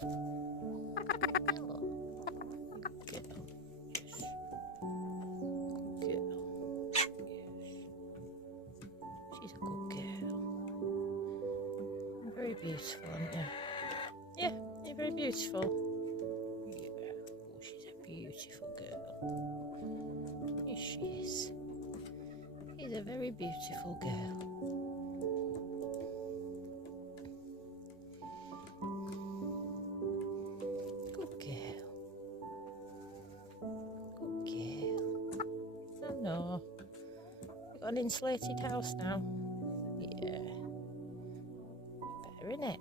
Hello. Good girl. Yes. Good girl. Yes. She's a good girl. You're very beautiful, aren't you? Yeah, you're very beautiful. Yeah. Oh, she's a beautiful girl. Yes, she is. She's a very beautiful girl. Good girl. Good girl. I know. You got an insulated house now? Yeah. Better, innit?